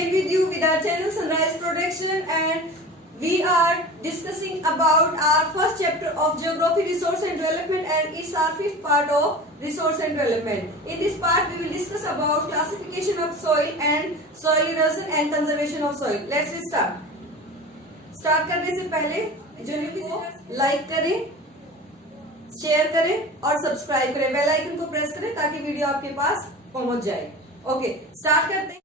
again with you with our channel Sunrise Production, and we are discussing about our first chapter of Geography, Resource and Development, and it's our fifth part of Resource and Development. In this part we will discuss about classification of soil and soil erosion and conservation of soil. Let's start. Start करने से पहले video को like करें, share करें और subscribe करें, bell icon को press करें ताकि वीडियो आपके पास पहुंच जाए। ओके, स्टार्ट करते हैं।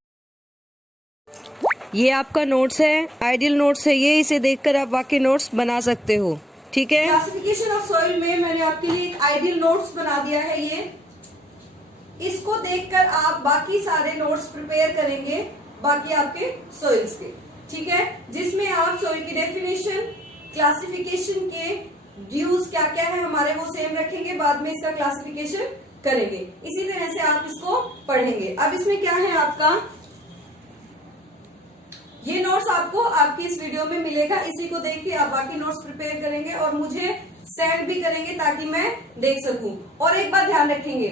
ये आपका नोट्स है, आइडियल नोट्स है ये, इसे देखकर आप वाकई नोट्स बना सकते हो। ठीक है, क्लासिफिकेशन ऑफ सॉइल में मैंने आपके लिए एक आइडियल नोट्स बना दिया है। ये इसको देखकर आप बाकी सारे नोट्स प्रिपेयर करेंगे, बाकी आपके सॉइल्स के। ठीक है, जिसमें आप सॉइल की डेफिनेशन, क्लासिफिकेशन के ड्यूज क्या क्या है हमारे वो सेम रखेंगे, बाद में इसका क्लासिफिकेशन करेंगे। इसी तरह से आप इसको पढ़ेंगे। अब इसमें क्या है आपका, ये नोट्स आपको आपकी इस वीडियो में मिलेगा, इसी को देख के आप बाकी नोट्स प्रिपेयर करेंगे और मुझे सेंड भी करेंगे ताकि मैं देख सकूं। और एक बात ध्यान रखेंगे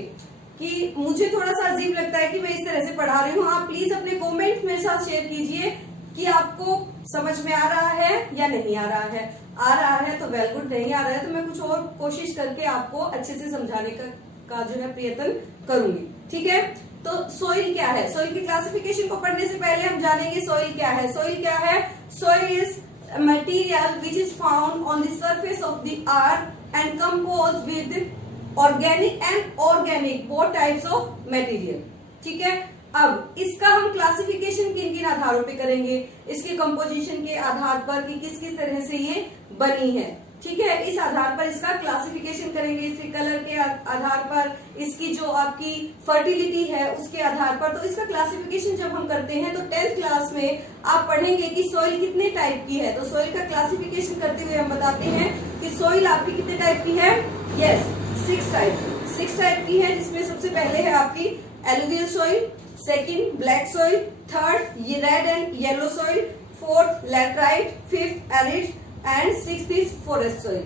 कि मुझे थोड़ा सा अजीब लगता है कि मैं इस तरह से पढ़ा रही हूँ। आप प्लीज अपने कमेंट मेरे साथ शेयर कीजिए कि आपको समझ में आ रहा है या नहीं आ रहा है। आ रहा है तो वेल गुड, नहीं आ रहा है तो मैं कुछ और कोशिश करके आपको अच्छे से समझाने का जो है प्रयत्न करूंगी। ठीक है, तो सॉइल क्या है, सॉइल की क्लासिफिकेशन को पढ़ने से पहले हम जानेंगे सॉइल क्या है। सॉइल क्या है? Soil is material which is found on the surface of the earth and compose with organic and organic both types of material. ठीक है, अब इसका हम क्लासिफिकेशन किन किन आधारों पे करेंगे, इसके कंपोजिशन के आधार पर कि किस किस तरह से ये बनी है। ठीक है, इस आधार पर इसका क्लासिफिकेशन करेंगे, इसके कलर के आधार पर, इसकी जो आपकी फर्टिलिटी है उसके आधार पर। तो इसका क्लासिफिकेशन जब हम करते हैं तो 10th क्लास में आप पढ़ेंगे कि सॉइल कितने टाइप की है। तो सॉइल का क्लासिफिकेशन करते हुए हम बताते हैं कि सॉइल आपकी कितने टाइप की है। यस, 6 टाइप की है, जिसमें सबसे पहले है आपकी alluvial soil, second black soil, third ये red and yellow soil, fourth laterite, fifth arid and sixth is forest soil.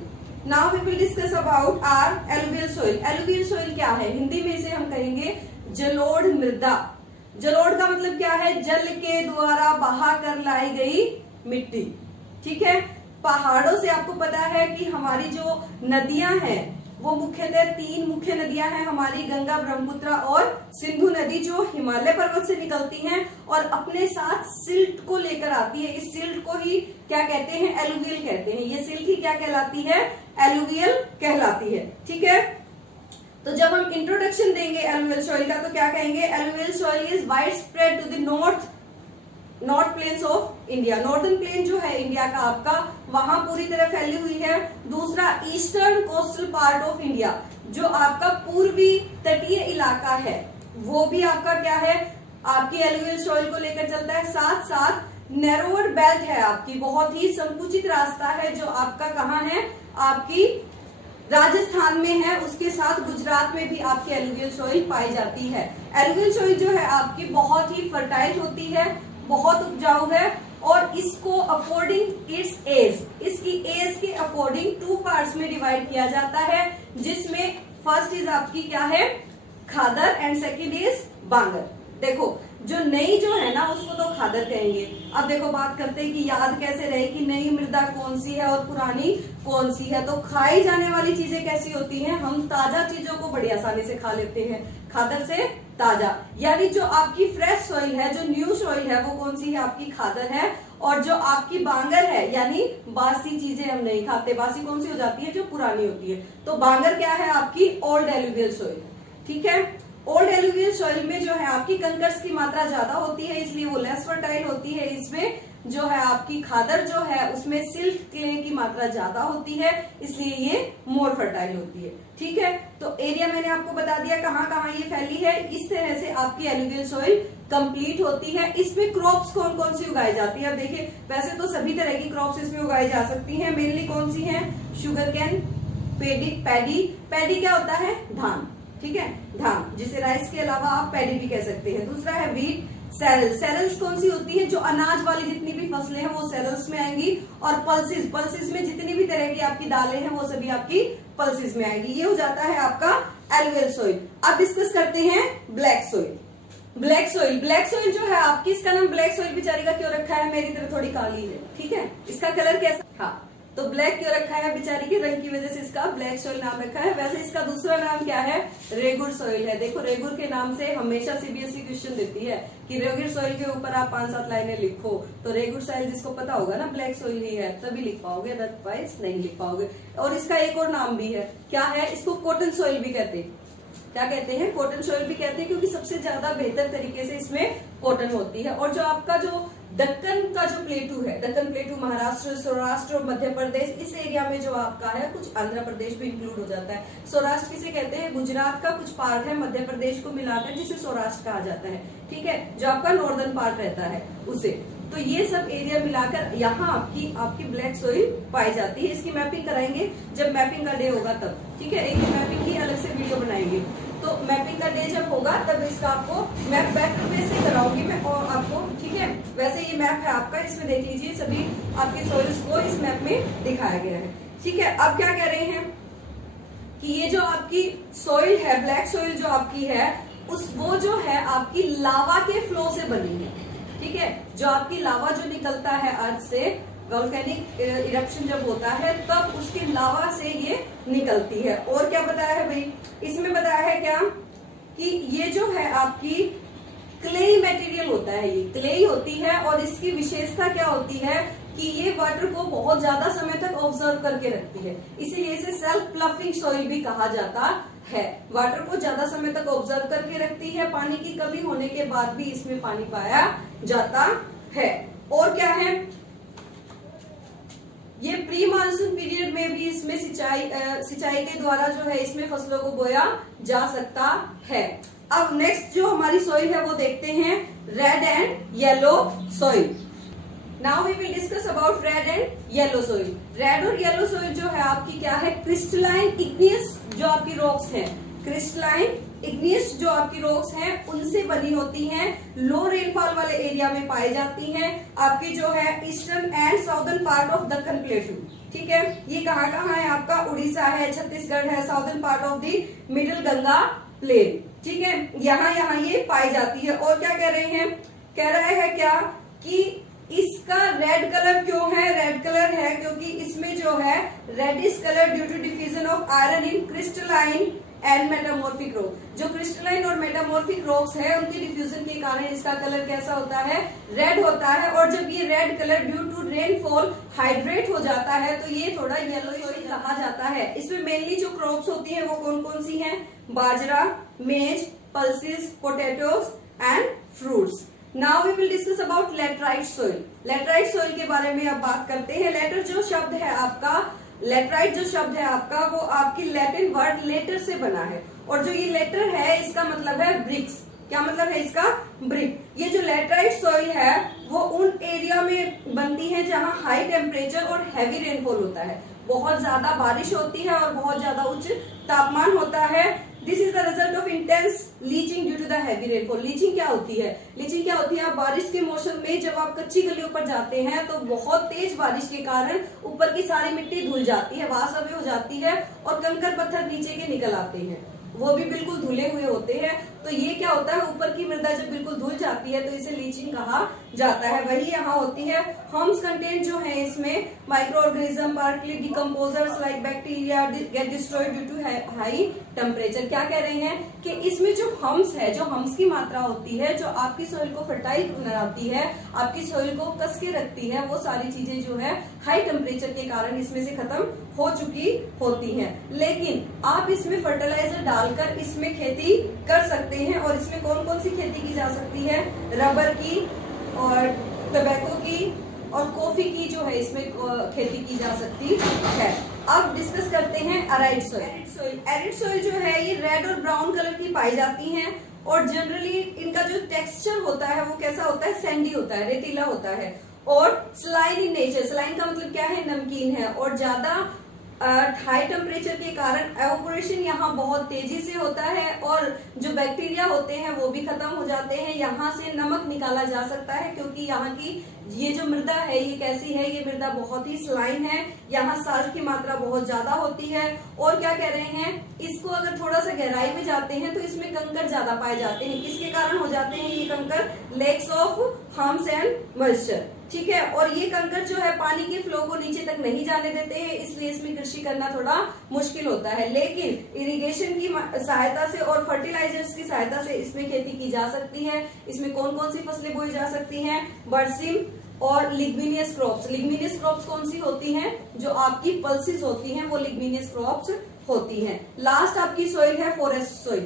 Now we will discuss about our alluvial soil. Alluvial soil क्या है? हिंदी में इसे हम कहेंगे जलोढ़ मृदा। जलोढ़ का मतलब क्या है? जल के द्वारा बहा कर लाई गई मिट्टी। ठीक है, पहाड़ों से आपको पता है कि हमारी जो नदियां हैं वो मुख्यतः 3 मुख्य नदियां हैं हमारी, गंगा, ब्रह्मपुत्र और सिंधु नदी, जो हिमालय पर्वत से निकलती हैं और अपने साथ सिल्ट को लेकर आती है। इस सिल्ट को ही क्या कहते हैं? एलुवियल कहते हैं। ये सिल्ट ही क्या कहलाती है? एलुवियल कहलाती है। ठीक है, तो जब हम इंट्रोडक्शन देंगे एलुवियल सॉइल का तो क्या कहेंगे? Alluvial soil is wide spread to the north plains of India. Northern plain जो है इंडिया का आपका, वहां पूरी तरह फैली हुई है। दूसरा eastern coastal part of India, जो आपका पूर्वी तटीय इलाका है, वो भी आपका क्या है? आपकी एलुवियल सॉइल को लेकर चलता है। साथ साथ नैरोअर बेल्ट है आपकी, बहुत ही संकुचित रास्ता है जो आपका कहाँ है? आपकी राजस्थान में है। उसके साथ गुजरात में भी आपकी एलुवियल सॉइल पाई जाती है। एलुवियल सॉइल जो है आपकी बहुत ही फर्टाइल होती है, बहुत उपजाऊ है और इसको अकॉर्डिंग इट्स एज, इसकी एज के अकॉर्डिंग 2 पार्ट्स में डिवाइड किया जाता है, जिसमें फर्स्ट इज आपकी क्या है? खादर एंड सेकंड इज बांगर। देखो, जो नई जो है ना उसको तो खादर कहेंगे। अब देखो बात करते हैं कि याद कैसे रहे कि नई मृदा कौन सी है और पुरानी कौन सी है। तो खाई जाने वाली चीजें कैसी होती हैं? हम ताजा चीजों को बड़ी आसानी से खा लेते हैं, खादर से ताजा। यानी जो आपकी फ्रेश सॉइल है, जो न्यू सॉइल है, वो कौन सी है? आपकी खादर है। और जो आपकी बांगर है, यानी बासी चीजें हम नहीं खाते। बासी कौन सी हो जाती है? जो पुरानी होती है। तो बांगर क्या है? आपकी ओल्ड एलुवियल सॉइल। ठीक है, ओल्ड एलुवियल सॉइल में जो है आपकी कंकर्स की मात्रा ज्यादा होती है, इसलिए वो लेस फर्टाइल होती है। इसमें जो है आपकी खादर जो है उसमें सिल्ट क्ले की मात्रा ज्यादा होती है, इसलिए ये मोर फर्टाइल होती है। ठीक है, तो एरिया मैंने आपको बता दिया कहाँ कहाँ ये फैली है। इस तरह से आपकी एलुवियल सॉइल कंप्लीट होती है। इसमें क्रॉप्स कौन कौन सी उगाई जाती है? अब देखिए, वैसे तो सभी तरह की क्रॉप्स इसमें उगाई जा सकती हैं। मेनली कौन सी है? Sugar cane, paddy. पैडी क्या होता है? धान। ठीक है, धान, जिसे राइस के अलावा आप पैडी भी कह सकते हैं। दूसरा है वीट, सेरल्स। सेरल्स कौन सी होती है? जो अनाज वाली जितनी भी फसलें हैं वो सेरल्स में आएंगी। और पल्सेस, पल्सेस में जितनी भी तरह की आपकी दालें हैं वो सभी आपकी पल्सेस में आएंगी। ये हो जाता है आपका एलुवियल सॉइल। अब डिस्कस करते हैं ब्लैक सॉइल। ब्लैक सोइल जो है आपकी, इसका नाम ब्लैक सोइल बेचारी का क्यों रखा है, मेरी तरह थोड़ी काली है, ठीक है, इसका कलर कैसा, हाँ, तो ब्लैक क्यों रखा है, बेचारी के रंग की वजह से इसका ब्लैक सोइल नाम रखा है। वैसे इसका दूसरा नाम क्या है, रेगुर सोइल है। देखो रेगुर के नाम से हमेशा सीबीएसई क्वेश्चन देती है कि रेगुर सोइल के ऊपर आप 5-7 लाइनें लिखो, तो रेगुर सोइल जिसको पता होगा ना ब्लैक सोइल ही है तभी लिख पाओगे, अदरवाइज नहीं लिख पाओगे। और इसका एक और नाम भी है, क्या है, इसको कॉटन सोइल भी कहते हैं। क्या कहते हैं, कॉटन सोइल भी कहते हैं, क्योंकि सबसे ज्यादा बेहतर तरीके से इसमें कॉटन होती है। और जो आपका जो दक्कन का जो प्लेटू है, दक्कन प्लेटू महाराष्ट्र, सौराष्ट्र और मध्य प्रदेश, इस एरिया में जो आपका है, कुछ आंध्र प्रदेश भी इंक्लूड हो जाता है। सौराष्ट्र किसे कहते हैं, गुजरात का कुछ पार्ट है मध्य प्रदेश को मिलाकर जिसे सौराष्ट्र कहा जाता है, ठीक है, जो आपका नॉर्दर्न पार्ट रहता है उसे। तो ये सब एरिया मिलाकर यहाँ आपकी ब्लैक सोइल पाई जाती है। इसकी मैपिंग कराएंगे जब मैपिंग का डे होगा तब, ठीक है, एक मैपिंग की अलग से वीडियो बनाएंगे। तो मैपिंग का डे जब होगा तब इसका आपको मैप बेटर वे से कराऊंगी मैं और आपको, ठीक है। वैसे ये मैप है आपका, इसमें देख लीजिए सभी आपके सोइल्स को इस मैप में दिखाया गया है, ठीक है। अब क्या कह रहे हैं कि ये जो आपकी सोइल है, ब्लैक सोइल जो आपकी है, वो जो है आपकी लावा के फ्लो से बनी है, ठीक है। जो आपकी लावा जो निकलता है अर्थ से, वोल्केनिक इरप्शन जब होता है तब उसके लावा से ये निकलती है। और क्या बताया है भाई, इसमें बताया है क्या कि ये जो है आपकी क्लेई मटेरियल होता है, ये क्लेई होती है। और इसकी विशेषता क्या होती है कि ये वाटर को बहुत ज्यादा समय तक ऑब्जर्व करके रखती है, इसीलिए इसे सेल्फ प्लफिंग सॉइल भी कहा जाता है। वाटर को ज्यादा समय तक ऑब्जर्व करके रखती है, पानी की कमी होने के बाद भी इसमें पानी पाया जाता है। और क्या है, ये प्री मानसून पीरियड में भी इसमें सिंचाई के द्वारा जो है इसमें फसलों को बोया जा सकता है। अब नेक्स्ट जो हमारी सॉइल है वो देखते हैं, red and yellow soil. Now we will discuss about red and yellow soil. Red और येलो सॉइल जो है आपकी क्या है, क्रिस्टलाइन इग्नियस जो आपकी रॉक्स हैं, क्रिस्टलाइन इग्नियस जो आपकी रॉक्स हैं उनसे बनी होती हैं, लो रेनफॉल वाले एरिया में पाई जाती हैं। आपकी जो है eastern and southern part of Deccan प्लेटू, ठीक है, ये कहाँ है आपका, उड़ीसा है, छत्तीसगढ़ है, southern part of the middle Ganga plain, ठीक है, यहाँ ये पाई जाती है। और क्या कह रहे हैं, कह रहे हैं क्या कि इसका रेड कलर क्यों है, रेड कलर है क्योंकि इसमें जो है reddish colour due to diffusion of iron in crystalline and metamorphic rock. जो क्रिस्टलाइन और मेटामॉर्फिक रॉक्स है उनकी डिफ्यूजन के कारण इसका कलर कैसा होता है, रेड होता है। और जब ये red colour due to rainfall hydrate हो जाता है तो ये थोड़ा येलोइश कहा जाता है। इसमें मेनली जो क्रॉप्स होती है वो कौन कौन सी हैं, बाजरा, maize, pulses, potatoes and fruits. Now we will discuss about laterite soil. Laterite soil के बारे में अब बात करते हैं। लेटर जो शब्द है आपका, लेटराइट जो शब्द है आपका, वो आपकी लैटिन वर्ड लेटर से बना है। और जो ये लेटर है इसका मतलब है ब्रिक्स। क्या मतलब है इसका, ब्रिक। ये जो लेटराइट सॉइल है वो उन एरिया में बनती है जहां हाई टेम्परेचर और हैवी रेनफॉल होता है, बहुत ज्यादा बारिश होती है और बहुत ज्यादा उच्च तापमान होता है। This is the result of intense leaching due to the heavy rainfall. Leaching क्या होती है, लीचिंग क्या होती है, आप बारिश के मौसम में जब आप कच्ची गलियों पर जाते हैं तो बहुत तेज बारिश के कारण ऊपर की सारी मिट्टी धुल जाती है, वास अवे हो जाती है और कंकड़ पत्थर नीचे के निकल आते हैं, वो भी बिल्कुल धुले हुए होते हैं। तो ये क्या होता है, ऊपर की मृदा जब बिल्कुल धुल जाती है तो इसे लीचिंग कहा जाता है, वही यहाँ होती है। हम्स कंटेंट जो है इसमें micro organism, partly decomposers like bacteria get destroyed due to high temperature. क्या कह रहे हैं कि इसमें जो हम्स है, जो हम्स की मात्रा होती है, जो आपकी सॉइल को फर्टाइल बनाती है, आपकी सॉइल को कस के रखती है, वो सारी चीजें जो है हाई टेम्परेचर के कारण इसमें से खत्म हो चुकी होती हैं। लेकिन आप इसमें फर्टिलाइजर डालकर इसमें खेती कर सकते हैं। और इसमें कौन कौन सी खेती की जा सकती है, रबर की और टबैको की और कॉफी की जो है इसमें खेती की जा सकती है। अब डिस्कस करते हैं अराइड सॉइल। एरिड सॉइल जो है ये रेड और ब्राउन कलर की पाई जाती हैं और जनरली इनका जो टेक्सचर होता है वो कैसा होता है, सैंडी होता है, रेतीला होता है और स्लाइन इन नेचर। स्लाइन का मतलब क्या है, नमकीन है और ज्यादा हाई टेम्परेचर के कारण एवोपोरेशन यहाँ बहुत तेजी से होता है और जो बैक्टीरिया होते हैं वो भी खत्म हो जाते हैं। यहाँ से नमक निकाला जा सकता है क्योंकि यहाँ की ये जो मृदा है ये कैसी है, ये मृदा बहुत ही स्लाइन है, यहाँ साल्ट की मात्रा बहुत ज्यादा होती है। और क्या कह रहे हैं, इसको अगर थोड़ा सा गहराई में जाते हैं तो इसमें कंकर ज्यादा पाए जाते हैं। किसके कारण हो जाते हैं ये कंकर? Lakhs of hums and moisture, ठीक है। और ये कंकर जो है पानी के फ्लो को नीचे तक नहीं जाने देते हैं, इसलिए इसमें कृषि करना थोड़ा मुश्किल होता है। लेकिन इरिगेशन की सहायता से और फर्टिलाइजर्स की सहायता से इसमें खेती की जा सकती है। इसमें कौन कौन सी फसलें बोई जा सकती हैं? बरसीम और लिग्मिनियस क्रॉप्स। लिग्मिनियस क्रॉप्स कौन सी होती हैं? जो आपकी पल्सिस होती हैं वो लिग्मिनियस क्रॉप्स होती हैं। लास्ट आपकी सॉइल है फॉरेस्ट सॉइल।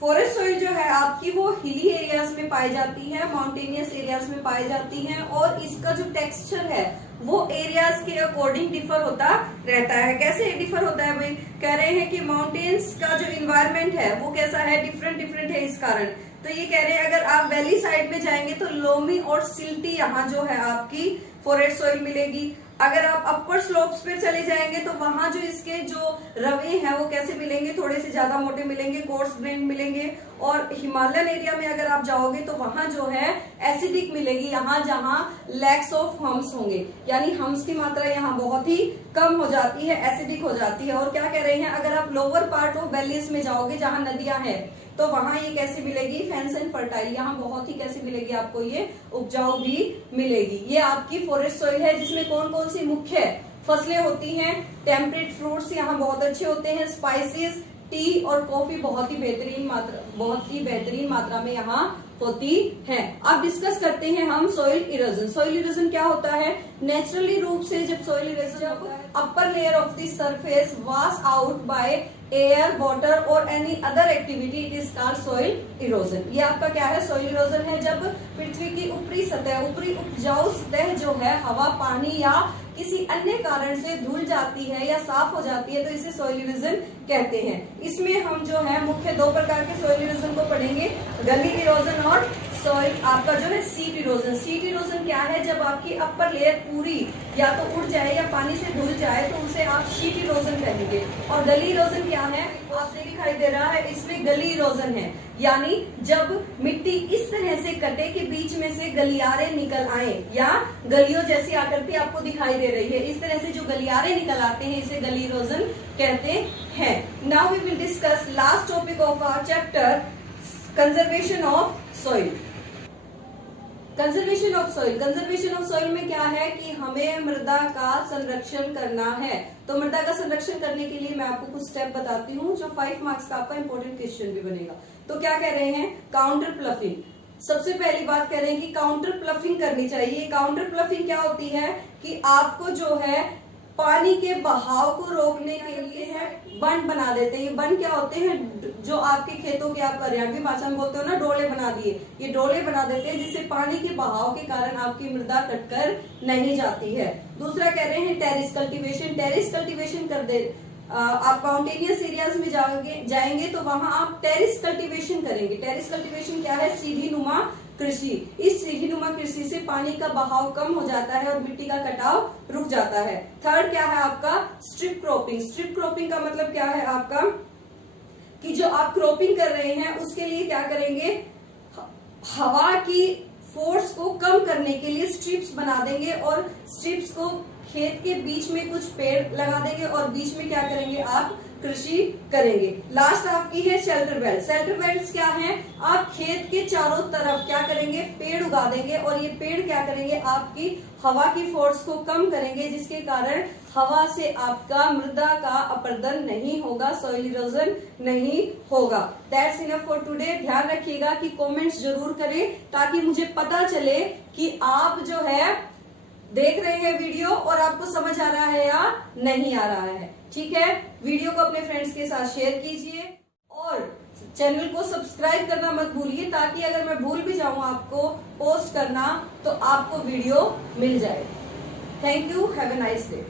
फॉरेस्ट सॉइल जो है आपकी वो हिली एरियाज में पाई जाती है, माउंटेनियस एरियाज में पाई जाती है और इसका जो टेक्सचर है वो एरियाज के अकॉर्डिंग डिफर होता रहता है। कैसे डिफर होता है भाई? कह रहे हैं कि माउंटेन्स का जो इन्वायरमेंट है वो कैसा है? डिफरेंट है इस कारण। तो ये कह रहे हैं अगर आप वैली साइड में जाएंगे तो लोमी और सिल्टी यहाँ जो है आपकी फॉरेस्ट सॉइल मिलेगी। अगर आप अपर स्लोप्स पे चले जाएंगे तो वहां जो इसके जो रवे हैं वो कैसे मिलेंगे? थोड़े से ज्यादा मोटे मिलेंगे, कोर्स ग्रेन मिलेंगे। और हिमालयन एरिया में अगर आप जाओगे तो वहां जो है एसिडिक मिलेगी, यहाँ जहां लैक्स ऑफ हम्स होंगे, यानी हम्स की मात्रा यहाँ बहुत ही कम हो जाती है, एसिडिक हो जाती है। और क्या कह रहे हैं, अगर आप लोअर पार्ट ऑफ वैलीज में जाओगे जहां नदियां हैं तो वहां ये कैसे मिलेगी? फेंस एंड फर्टाइल, यहाँ बहुत ही कैसे मिलेगी आपको? ये उपजाऊ भी मिलेगी। ये आपकी फॉरेस्ट सॉइल है जिसमें कौन कौन सी मुख्य फसलें होती हैं? टेम्परेट फ्रूट्स यहाँ बहुत अच्छे होते हैं, स्पाइसेस, टी और कॉफी बहुत ही बेहतरीन मात्रा में यहाँ होती है। अब डिस्कस करते हैं हम सॉइल इरोजन। सॉइल इरोजन क्या होता है? नेचुरली रूप से जब सॉइल इरोजन होता है, upper layer of the surface wash out by air, water और any other activity, it is called soil erosion. ये आपका क्या है? सॉइल इरोजन है जब पृथ्वी की ऊपरी सतह, ऊपरी उपजाऊ सतह जो है हवा, पानी या किसी अन्य कारण से धुल जाती है या साफ हो जाती है तो इसे सॉइल इरोजन कहते हैं। इसमें हम जो है मुख्य दो प्रकार के सॉइल इरोजन को पढ़ेंगे, गली इरोजन और सॉइल आपका जो है सीट इरोजन। सीट इरोजन क्या है? जब आपकी अपर लेयर पूरी या तो उड़ जाए या पानी से धुल जाए तो उसे आप शीट इरोजन कहेंगे। और गली इरोजन क्या है? आपसे दिखाई दे रहा है, इसमें गली इरोजन है, यानी जब मिट्टी इस तरह से कटे कि बीच में से गलियारे निकल आए या गलियों जैसी आकृति आपको दिखाई दे रही है, इस तरह से जो गलियारे निकल आते हैं इसे गली इरोजन कहते हैं। Now we will discuss last topic of our chapter, conservation of soil. Conservation of soil में क्या है कि हमें मृदा का संरक्षण करना है। तो मृदा का संरक्षण करने के लिए मैं आपको कुछ स्टेप बताती हूँ जो 5 मार्क्स का आपका इंपॉर्टेंट क्वेश्चन भी बनेगा। तो क्या कह रहे हैं? Counter ploughing. सबसे पहली बात कह रहे हैं कि काउंटर प्लफिंग करनी चाहिए। काउंटर प्लफिंग क्या होती है कि आपको जो है पानी के बहाव को रोकने के लिए है बंड बना देते हैं। ये बंड क्या होते हैं? जो आपके खेतों के, आप हरियाणवी भाषा में बोलते हो ना, डोले बना दिए, ये डोले बना देते हैं जिससे पानी के बहाव के कारण आपकी मृदा कटकर नहीं जाती है। दूसरा कह रहे हैं टेरिस कल्टीवेशन। टेरिस कल्टीवेशन कर दे, आप माउंटेनियस एरियाज में जाएंगे तो वहां आप टेरिस कल्टीवेशन करेंगे। टेरिस कल्टीवेशन क्या है? सीढ़ी नुमा कृषि। इस सीढ़ी नुमा कृषि से पानी का बहाव कम हो जाता है और मिट्टी का कटाव रुक जाता है। थर्ड क्या है आपका? Strip cropping. स्ट्रिप क्रॉपिंग का मतलब क्या है आपका कि जो आप क्रॉपिंग कर रहे हैं उसके लिए क्या करेंगे? हवा की फोर्स को कम करने के लिए स्ट्रिप्स बना देंगे और स्ट्रिप्स को खेत के बीच में कुछ पेड़ लगा देंगे और बीच में क्या करेंगे? आप कृषि करेंगे। लास्ट आपकी है शेल्टर बेल्ट। शेल्टर बेल्ट क्या है? आप खेत के चारों तरफ क्या करेंगे? पेड़ उगा देंगे और ये पेड़ क्या करेंगे? आपकी हवा की फोर्स को कम करेंगे जिसके कारण हवा से आपका मृदा का अपरदन नहीं होगा, सॉइल इरोजन नहीं होगा। That's enough for today. ध्यान रखिएगा कि कमेंट्स जरूर करें ताकि मुझे पता चले कि आप जो है देख रहे हैं वीडियो और आपको समझ आ रहा है या नहीं आ रहा है। ठीक है, वीडियो को अपने फ्रेंड्स के साथ शेयर कीजिए और चैनल को सब्सक्राइब करना मत भूलिए ताकि अगर मैं भूल भी जाऊं आपको पोस्ट करना तो आपको वीडियो मिल जाए। Thank you, have a nice day.